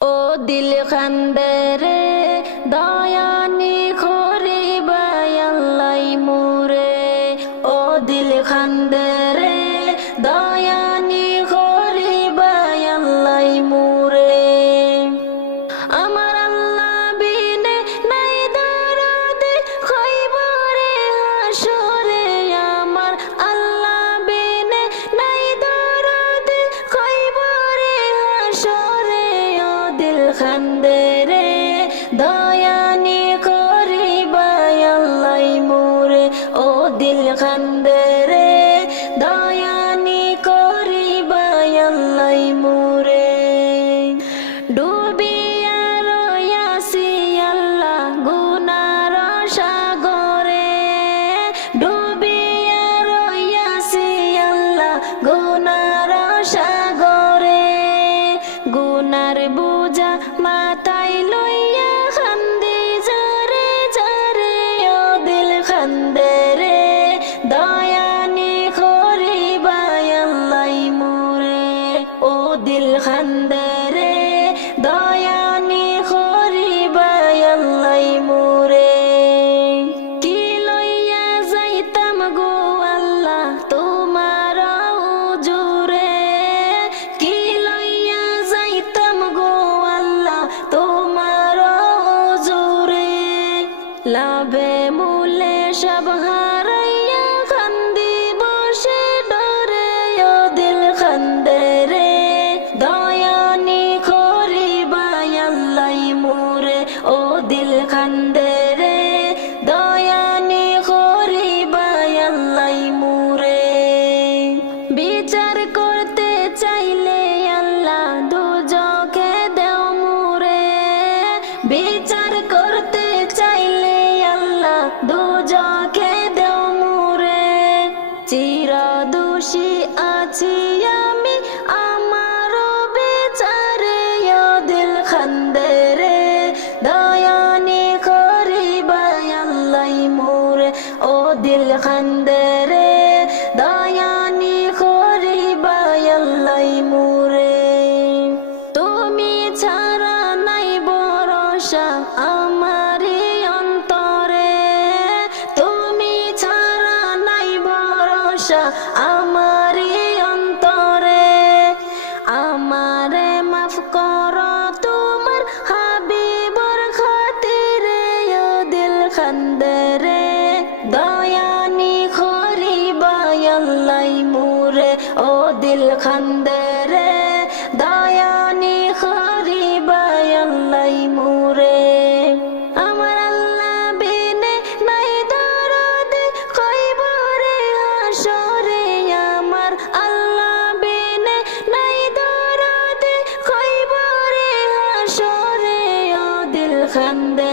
ও দিল খান্দরে দয়ানি খরি বায়াল্লাই মুরে। ও দিল খান্দরে দিল খান্দরে দিল খান্দে রে দয়ানি খরিবাই আল্লাহ মোরে। কি লইয়া যাইতাম গো আল্লাহ তোমার জুরে কি লইয়া যাইতাম গো আল্লাহ তোমার জুরে লাভে মূলে সব হারাইয়া দিল দয়ানি করিবাই আল্লাহ মুরে। তুমি ছাড়া নাই বরসা আমারি অন্তরে। তুমি ছাড়া নাই ভরসা ও দিল খান্দরে, দয়ানি খরিবাই আল্লাহ মোরে। আমার আল্লাহ বিনে নাই দরদে খৈবরে হাসরে, আমার আল্লাহ বিনে নাই দরদে খৈবরে হাসরে, ও দিল খান্দরে।